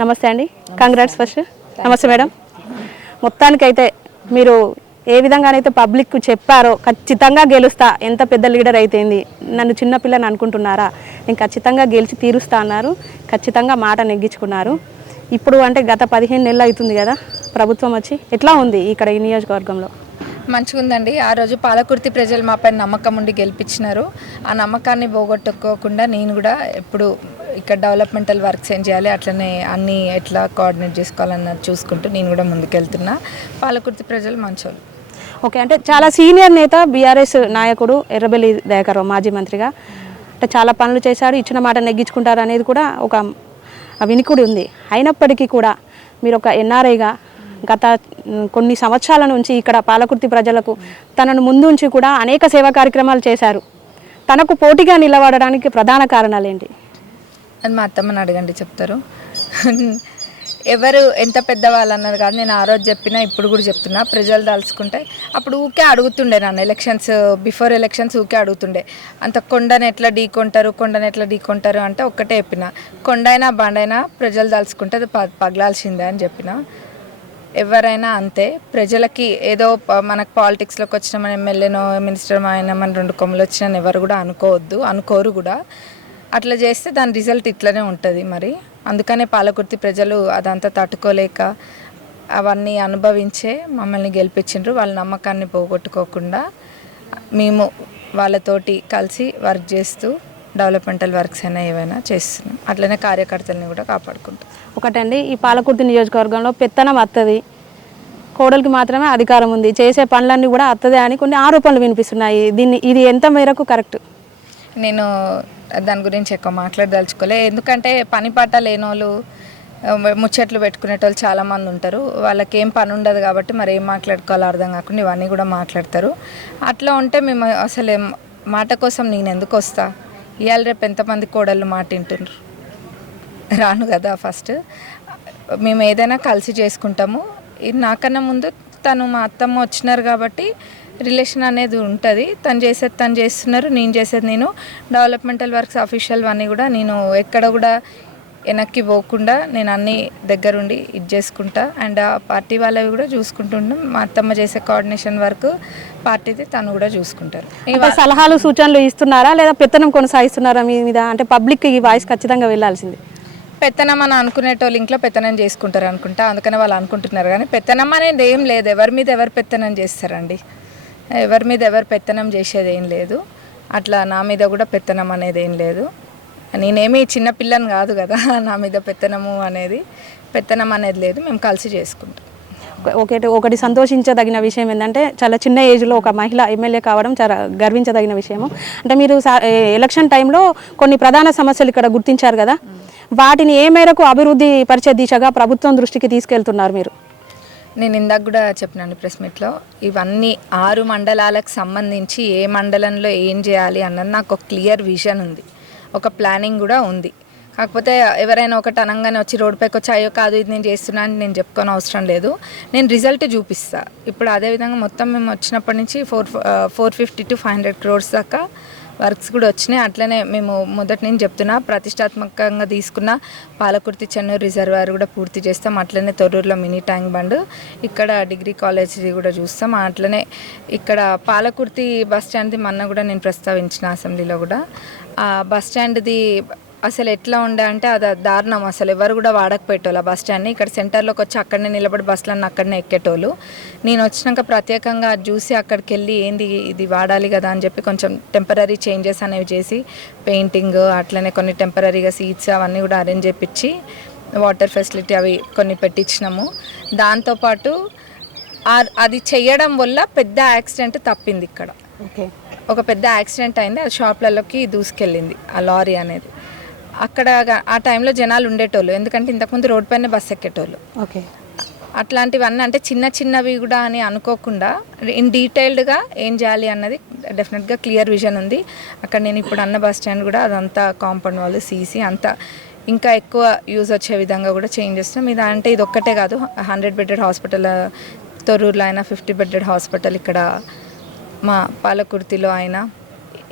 నమస్తే అండి, congrats first. నమస్తే మేడం. మొత్తానికైతే మీరు ఏ విధంగానైతే పబ్లిక్ చెప్పారో ఖచ్చితంగా గెలుస్తా, ఎంత పెద్ద లీడర్ అయితేంది, నన్ను చిన్నపిల్లని అనుకుంటున్నారా, నేను ఖచ్చితంగా గెలిచి తీరుస్తా అన్నారు. ఖచ్చితంగా మాట నెగ్గించుకున్నారు. ఇప్పుడు అంటే గత 15 నెలలు అవుతుంది కదా ప్రభుత్వం వచ్చి, ఎట్లా ఉంది ఇక్కడ ఈ నియోజకవర్గంలో? మంచిగా ఉందండి. ఆ రోజు పాలకుర్తి ప్రజలు మాపై నమ్మకం ఉండి గెలిపించినారు. ఆ నమ్మకాన్ని పోగొట్టుకోకుండా నేను కూడా ఎప్పుడు ఇక్కడ డెవలప్మెంటల్ వర్క్స్ ఏం చేయాలి, అట్లనే అన్నీ ఎట్లా కోఆర్డినేట్ చేసుకోవాలన్నది చూసుకుంటూ నేను కూడా ముందుకెళ్తున్నా. పాలకుర్తి ప్రజలు మంచోళ్ళు. ఓకే, అంటే చాలా సీనియర్ నేత బీఆర్ఎస్ నాయకుడు ఎర్రబెల్లి దయాకర్ రావు మాజీ మంత్రిగా అంటే చాలా పనులు చేశారు, ఇచ్చిన మాట నెగ్గించుకుంటారు అనేది కూడా ఒక వినికుడి ఉంది. అయినప్పటికీ కూడా మీరు ఒక ఎన్ఆర్ఐగా గత కొన్ని సంవత్సరాల నుంచి ఇక్కడ పాలకుర్తి ప్రజలకు తనను ముందుంచి కూడా అనేక సేవా కార్యక్రమాలు చేశారు. తనకు పోటీగా నిలబడడానికి ప్రధాన కారణాలు ఏంటి? అది మా అత్తమ్మని అడగండి, చెప్తారు. ఎవరు ఎంత పెద్దవాళ్ళు అన్నారు కాదు, నేను ఆ రోజు చెప్పినా ఇప్పుడు కూడా చెప్తున్నా. ప్రజలు తలుచుకుంటే అప్పుడు ఊకే అడుగుతుండే నన్ను, బిఫోర్ ఎలక్షన్స్ ఊకే అడుగుతుండే, అంత కొండను ఎట్లా ఢీకొంటారు అంటే ఒక్కటే చెప్పిన, కొండైనా బండైనా ప్రజలు తలుచుకుంటే అది పగలాల్సిందే అని చెప్పిన. ఎవరైనా అంతే, ప్రజలకి ఏదో మనకు పాలిటిక్స్లోకి వచ్చిన మన ఎమ్మెల్యేనో మినిస్టర్ ఆయన మన 2 కొమ్మలు వచ్చిన ఎవరు కూడా అనుకోరు కూడా. అట్లా చేస్తే దాని రిజల్ట్ ఇట్లనే ఉంటుంది. మరి అందుకనే పాలకుర్తి ప్రజలు అదంతా తట్టుకోలేక అవన్నీ అనుభవించే మమ్మల్ని గెలిపించిండ్రు. వాళ్ళ నమ్మకాన్ని పోగొట్టుకోకుండా మేము వాళ్ళతోటి కలిసి వర్క్ చేస్తూ డెవలప్మెంటల్ వర్క్స్ అయినా ఏవైనా చేస్తున్నాం. అట్లనే కార్యకర్తలని కూడా కాపాడుకుంటాం. ఒకటండి, ఈ పాలకుర్తి నియోజకవర్గంలో పెత్తనం అత్తది, కోడలికి మాత్రమే అధికారం ఉంది, చేసే పనులన్నీ కూడా అత్తదే అని కొన్ని ఆరోపణలు వినిపిస్తున్నాయి. ఇది ఎంత మేరకు కరెక్ట్? నేను దాని గురించి ఎక్కువ మాట్లాడదలుచుకోలే. ఎందుకంటే పని పాట లేనోళ్ళు, ముచ్చట్లు పెట్టుకునేటోళ్ళు చాలామంది ఉంటారు. వాళ్ళకి ఏం పని ఉండదు కాబట్టి మరి ఏం మాట్లాడుకోవాలో అర్థం కాకుండా ఇవన్నీ కూడా మాట్లాడతారు. అట్లా ఉంటే మేము అసలు మాట కోసం నేను ఎందుకు వస్తా? ఇవాళ రేపు ఎంతమంది కోడళ్ళు మాట వింటుండ్రు? రాను కదా. ఫస్ట్ మేము ఏదైనా కలిసి చేసుకుంటాము. ఇది నాకన్నా ముందు మా అత్తమ్మ వచ్చినారు కాబట్టి రిలేషన్ అనేది ఉంటుంది. తను చేసేది తను చేస్తున్నారు, నేను చేసేది నేను. డెవలప్మెంటల్ వర్క్స్ అఫీషియల్ అన్నీ కూడా నేను ఎక్కడ కూడా వెనక్కి పోకుండా నేను అన్నీ దగ్గరుండి ఇది చేసుకుంటా. అండ్ ఆ పార్టీ వాళ్ళవి కూడా చూసుకుంటున్నాం. మా అత్తమ్మ చేసే కోఆర్డినేషన్ వర్క్ పార్టీది తను కూడా చూసుకుంటారు. సలహాలు సూచనలు ఇస్తున్నారా లేదా పెత్తనం కొనసాగిస్తున్నారా మీ మీద? అంటే పబ్లిక్ ఈ వాయిస్ ఖచ్చితంగా వెళ్ళాల్సింది. పెత్తనం అని అనుకునేటోళ్ళు ఇంట్లో పెత్తనం చేసుకుంటారు అనుకుంటా, అందుకనే వాళ్ళు అనుకుంటున్నారు. కానీ పెత్తనం అనేది ఏం లేదు. ఎవరి మీద ఎవరు పెత్తనం చేస్తారండి? ఎవరి మీద ఎవరు పెత్తనం చేసేది ఏం లేదు. అట్లా నా మీద కూడా పెత్తనం అనేది ఏం లేదు. నేనేమి చిన్నపిల్లని కాదు కదా, నా మీద పెత్తనం అనేది లేదు. మేము కలిసి చేసుకుంటాం. ఒకటి సంతోషించదగిన విషయం ఏంటంటే చాలా చిన్న ఏజ్లో ఒక మహిళ ఎమ్మెల్యే కావడం చాలా గర్వించదగిన విషయము. అంటే మీరు ఎలక్షన్ టైంలో కొన్ని ప్రధాన సమస్యలు ఇక్కడ గుర్తించారు కదా, వాటిని ఏ మేరకు అభివృద్ధి పరిచే దిశగా ప్రభుత్వం దృష్టికి తీసుకెళ్తున్నారు మీరు? నేను ఇందాక కూడా చెప్పినాను ప్రెస్ మీట్లో, ఇవన్నీ 6 మండలాలకు సంబంధించి ఏ మండలంలో ఏం చేయాలి అన్నది నాకు ఒక క్లియర్ విజన్ ఉంది, ఒక ప్లానింగ్ కూడా ఉంది. కాకపోతే ఎవరైనా ఒకటి అనగానే వచ్చి రోడ్డుపైకి వచ్చి అయ్యో కాదు ఇది నేను చేస్తున్నాను నేను చెప్పుకోని అవసరం లేదు. నేను రిజల్ట్ చూపిస్తాను. ఇప్పుడు అదేవిధంగా మొత్తం మేము వచ్చినప్పటి నుంచి 450 to 500 crores దాకా వర్క్స్ కూడా వచ్చినాయి. అట్లనే మేము మొదటి నుంచి చెప్తున్నా, ప్రతిష్టాత్మకంగా తీసుకున్న పాలకుర్తి చెన్నూరు రిజర్వాయర్ కూడా పూర్తి చేస్తాం. అట్లనే తొర్రూరులో మినీ ట్యాంక్ బండ్, ఇక్కడ డిగ్రీ కాలేజ్ కూడా చూస్తాం. అట్లనే ఇక్కడ పాలకుర్తి బస్ స్టాండ్ది మొన్న కూడా నేను ప్రస్తావించిన అసెంబ్లీలో కూడా. ఆ బస్ స్టాండ్ది అసలు ఎట్లా ఉండే అంటే అది దారుణం. అసలు ఎవరు కూడా వాడకపోయేటోళ్ళు ఆ బస్ స్టాండ్ని. ఇక్కడ సెంటర్లోకి వచ్చి అక్కడనే నిలబడి బస్సులన్నీ అక్కడనే ఎక్కేటోళ్ళు. నేను వచ్చినాక ప్రత్యేకంగా చూసి అక్కడికి వెళ్ళి ఏంది ఇది వాడాలి కదా అని చెప్పి కొంచెం టెంపరీ చేంజెస్ అనేవి చేసి పెయింటింగ్, అట్లనే కొన్ని టెంపరీగా సీట్స్ అవన్నీ కూడా అరేంజ్ చేయించి వాటర్ ఫెసిలిటీ అవి కొన్ని పెట్టించినాము. దాంతోపాటు అది చేయడం వల్ల పెద్ద యాక్సిడెంట్ తప్పింది. ఇక్కడ ఒక పెద్ద యాక్సిడెంట్ అయింది, అది షాప్లలోకి దూసుకెళ్ళింది ఆ లారీ అనేది. అక్కడ ఆ టైంలో జనాలు ఉండేటోళ్ళు, ఎందుకంటే ఇంతకుముందు రోడ్ పైన బస్సు ఎక్కేటోళ్ళు. అట్లాంటివన్నీ అంటే చిన్నవి కూడా అని అనుకోకుండా ఇన్ డీటెయిల్డ్గా ఏం చేయాలి అన్నది డెఫినెట్గా క్లియర్ విజన్ ఉంది. అక్కడ నేను ఇప్పుడు అన్న బస్ స్టాండ్ కూడా అదంతా కాంపౌండ్ వాళ్ళు సీసీ అంతా ఇంకా ఎక్కువ యూజ్ వచ్చే విధంగా కూడా చేంజ్ చేస్తాం. ఇది అంటే ఇది ఒక్కటే కాదు, 100 bedded హాస్పిటల్ తొర్రూరులో అయినా, 50 bedded హాస్పిటల్ ఇక్కడ మా పాలకుర్తిలో అయినా,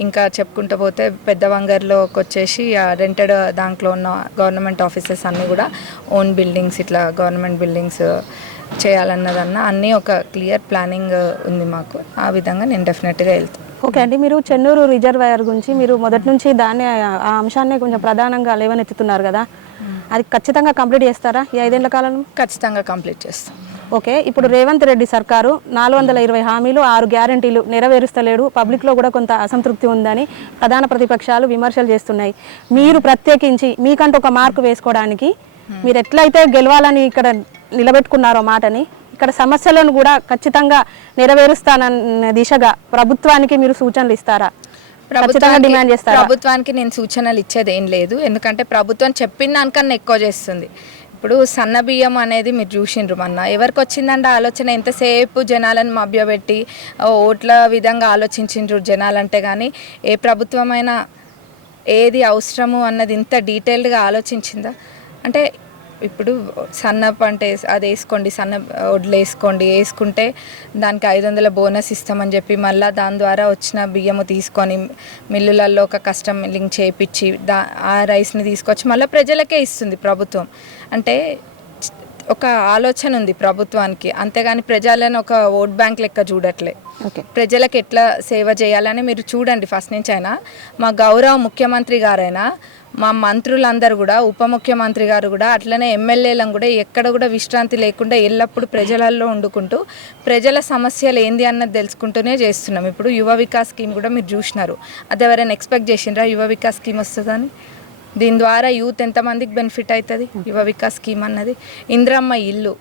ఇంకా చెప్పుకుంటూ పోతే పెద్ద వంగర్లోకి వచ్చేసి రెంటెడ్ దాంట్లో ఉన్న గవర్నమెంట్ ఆఫీసెస్ అన్నీ కూడా ఓన్ బిల్డింగ్స్ ఇట్లా గవర్నమెంట్ బిల్డింగ్స్ చేయాలన్నదన్న అన్నీ ఒక క్లియర్ ప్లానింగ్ ఉంది మాకు. ఆ విధంగా నేను డెఫినెట్గా వెళ్తాను. ఓకే అండి, మీరు చెన్నూరు రిజర్వాయర్ గురించి మీరు మొదటి నుంచి దాన్ని ఆ అంశాన్ని కొంచెం ప్రధానంగా లేవనెత్తుతున్నారు కదా, అది ఖచ్చితంగా కంప్లీట్ చేస్తారా ఈ 5 ఏళ్ల కాలంలో? ఖచ్చితంగా కంప్లీట్ చేస్తాం. ఓకే, ఇప్పుడు రేవంత్ రెడ్డి సర్కారు 420 హామీలు 6 గ్యారెంటీలు నెరవేరుస్తలేడు, పబ్లిక్లో కూడా కొంత అసంతృప్తి ఉందని ప్రధాన ప్రతిపక్షాలు విమర్శలు చేస్తున్నాయి. మీరు ప్రత్యేకించి మీకంటూ ఒక మార్కు వేసుకోవడానికి మీరు ఎట్లయితే గెలవాలని ఇక్కడ నిలబెట్టుకున్నారో మాటని, ఇక్కడ సమస్యలను కూడా ఖచ్చితంగా నెరవేరుస్తానన్న దిశగా ప్రభుత్వానికి మీరు సూచనలు ఇస్తారా? ఖచ్చితంగా డిమాండ్ చేస్తారా? ప్రభుత్వానికి నేను సూచనలు ఇచ్చేది ఏం లేదు, ఎందుకంటే ప్రభుత్వం చెప్పిన దానికన్నా ఎక్కువ చేస్తుంది. ఇప్పుడు సన్న బియ్యం అనేది మీరు చూసిండ్రు మొన్న, ఎవరికి వచ్చిందంటే ఆలోచన ఎంతసేపు జనాలను మభ్యపెట్టి ఓట్ల విధంగా ఆలోచించిండ్రు జనాలంటే, కానీ ఏ ప్రభుత్వమైనా ఏది అవసరము అన్నది ఇంత డీటెయిల్డ్గా ఆలోచించిందా? అంటే ఇప్పుడు సన్న పంట అది వేసుకోండి, సన్న వడ్లు వేసుకుంటే దానికి 500 బోనస్ ఇస్తామని చెప్పి మళ్ళీ దాని ద్వారా వచ్చిన బియ్యము తీసుకొని మిల్లులలో ఒక కస్టమ్ మిల్లింగ్ చేయించి ఆ రైస్ని తీసుకొచ్చి మళ్ళీ ప్రజలకే ఇస్తుంది ప్రభుత్వం. అంటే ఒక ఆలోచన ఉంది ప్రభుత్వానికి, అంతేగాని ప్రజలను ఒక ఓట్ బ్యాంక్ లెక్క చూడట్లే. ప్రజలకు ఎట్లా సేవ చేయాలని మీరు చూడండి. ఫస్ట్ నుంచి అయినా మా గౌరవ ముఖ్యమంత్రి గారైనా, మా మంత్రులందరూ కూడా, ఉప ముఖ్యమంత్రి గారు కూడా, అట్లనే ఎమ్మెల్యేలను కూడా ఎక్కడ కూడా విశ్రాంతి లేకుండా ఎల్లప్పుడూ ప్రజలలో వండుకుంటూ ప్రజల సమస్యలు ఏంది అన్నది తెలుసుకుంటూనే చేస్తున్నాం. ఇప్పుడు యువ వికాస్ స్కీమ్ కూడా మీరు చూసినారు, అది ఎవరైనా ఎక్స్పెక్ట్ చేసిండ్రా యువ వికాస్ స్కీమ్ వస్తుందని? దీని ద్వారా యూత్ ఎంతమందికి బెనిఫిట్ అవుతుంది యువ వికాస్ స్కీమ్ అన్నది. ఇంద్రమ్మ ఇల్లు,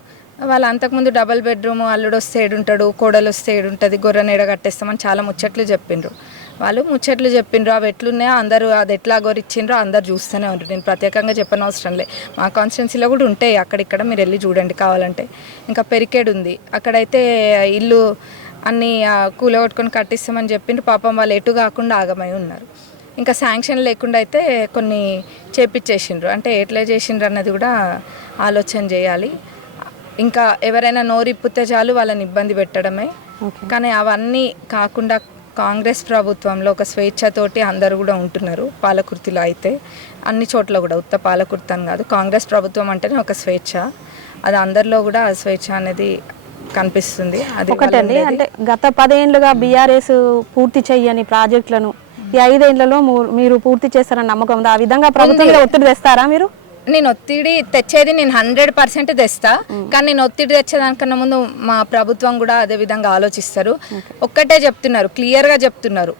వాళ్ళు అంతకుముందు డబల్ బెడ్రూమ్, అల్లుడు వస్తే ఏడుంటాడు, కోడలు వస్తే ఏడుంటుంది, గొర్రె నీడ కట్టేస్తామని చాలా ముచ్చట్లు చెప్పిండ్రు. వాళ్ళు ముచ్చట్లు చెప్పిండ్రు, అవి ఎట్లున్నాయో అందరూ అది ఎట్లా గొరిచ్చిండ్రో అందరు చూస్తూనే ఉంటారు. నేను ప్రత్యేకంగా చెప్పనవసరం లే, మా కాన్స్టిట్యున్సీలో కూడా ఉంటాయి అక్కడిక్కడ, మీరు వెళ్ళి చూడండి కావాలంటే. ఇంకా పెరికేడ్ ఉంది, అక్కడైతే ఇల్లు అన్నీ కూలగొట్టుకొని కట్టిస్తామని చెప్పిండ్రు. పాపం వాళ్ళు ఎటు కాకుండా ఆగమై ఉన్నారు. ఇంకా శాంక్షన్ లేకుండా అయితే కొన్ని చేపించేసిండ్రు. అంటే ఎట్లా చేసిండ్రు అన్నది కూడా ఆలోచన చేయాలి. ఇంకా ఎవరైనా నోరిప్పితే చాలు వాళ్ళని ఇబ్బంది పెట్టడమే. కానీ అవన్నీ కాకుండా కాంగ్రెస్ ప్రభుత్వంలో ఒక స్వేచ్ఛతోటి అందరూ కూడా ఉంటున్నారు. పాలకుర్తిలో అయితే అన్ని చోట్ల కూడా, ఉత్త పాలకుర్తి అని కాదు, కాంగ్రెస్ ప్రభుత్వం అంటేనే ఒక స్వేచ్ఛ, అది అందరిలో కూడా ఆ స్వేచ్ఛ అనేది కనిపిస్తుంది. అది ఒకటండి, అంటే గత 10 ఏళ్ళుగా బీఆర్ఎస్ పూర్తి చేయని ప్రాజెక్టులను ఈ 5 ఏళ్లలో మీరు పూర్తి చేస్తారన్న నమ్మకం ఉందా? ఆ విధంగా ప్రభుత్వం ఒత్తిడి తెస్తారా మీరు? నేను ఒత్తిడి తెచ్చేది నేను 100% తెస్తా, కానీ నేను ఒత్తిడి తెచ్చేదానికన్నా ముందు మా ప్రభుత్వం కూడా అదే విధంగా ఆలోచిస్తారు. ఒక్కటే చెప్తున్నారు, క్లియర్గా చెప్తున్నారు,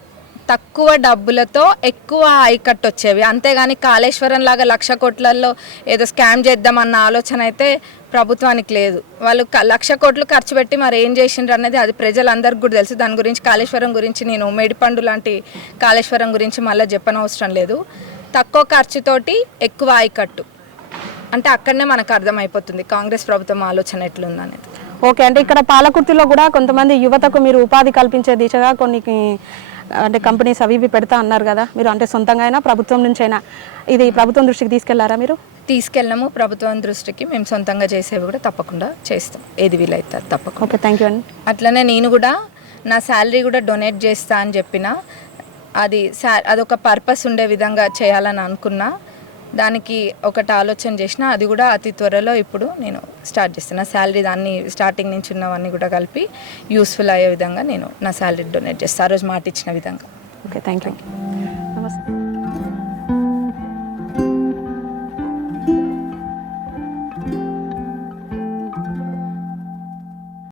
తక్కువ డబ్బులతో ఎక్కువ ఐకట్టు వచ్చేవి, అంతేగాని కాళేశ్వరం లాగా 1,00,000 కోట్లలో ఏదో స్కామ్ చేద్దామన్న ఆలోచన అయితే ప్రభుత్వానికి లేదు. వాళ్ళు 1,00,000 కోట్లు ఖర్చు పెట్టి మరి ఏం చేసిండ్రు అనేది అది ప్రజలందరికీ కూడా తెలుసు. దాని గురించి కాళేశ్వరం గురించి నేను మేడిపండు లాంటి కాళేశ్వరం గురించి మళ్ళీ చెప్పనవసరం లేదు. తక్కువ ఖర్చుతోటి ఎక్కువ ఐకట్టు అంటే అక్కడనే మనకు అర్థమైపోతుంది కాంగ్రెస్ ప్రభుత్వం ఆలోచన ఎట్లుందనేది. ఓకే, అంటే ఇక్కడ పాలకుర్తిలో కూడా కొంతమంది యువతకు మీరు ఉపాధి కల్పించే దిశగా కొన్ని అంటే కంపెనీస్ అవి ఇవి పెడతా అన్నారు కదా, మీరు అంటే సొంతంగా అయినా ప్రభుత్వం నుంచి అయినా ఇది ప్రభుత్వం దృష్టికి తీసుకెళ్లారా? మీరు తీసుకెళ్ళాము ప్రభుత్వం దృష్టికి, మేము సొంతంగా చేసేవి కూడా తప్పకుండా చేస్తాం, ఏది వీలైతే తప్పకుండా. ఓకే, థ్యాంక్ యూ అండి. అట్లనే నేను కూడా నా శాలరీ కూడా డొనేట్ చేస్తా అని చెప్పిన, అదొక పర్పస్ ఉండే విధంగా చేయాలని అనుకున్నా, దానికి ఒకటి ఆలోచన చేసిన, అది కూడా అతి త్వరలో ఇప్పుడు నేను స్టార్ట్ చేస్తాను. నా శాలరీ దాన్ని స్టార్టింగ్ నుంచి ఉన్నవన్నీ కూడా కలిపి యూస్ఫుల్ అయ్యే విధంగా నేను నా శాలరీ డొనేట్ చేస్తాను, ఆ రోజు మాట ఇచ్చిన విధంగా. Okay, thank you. నమస్తే.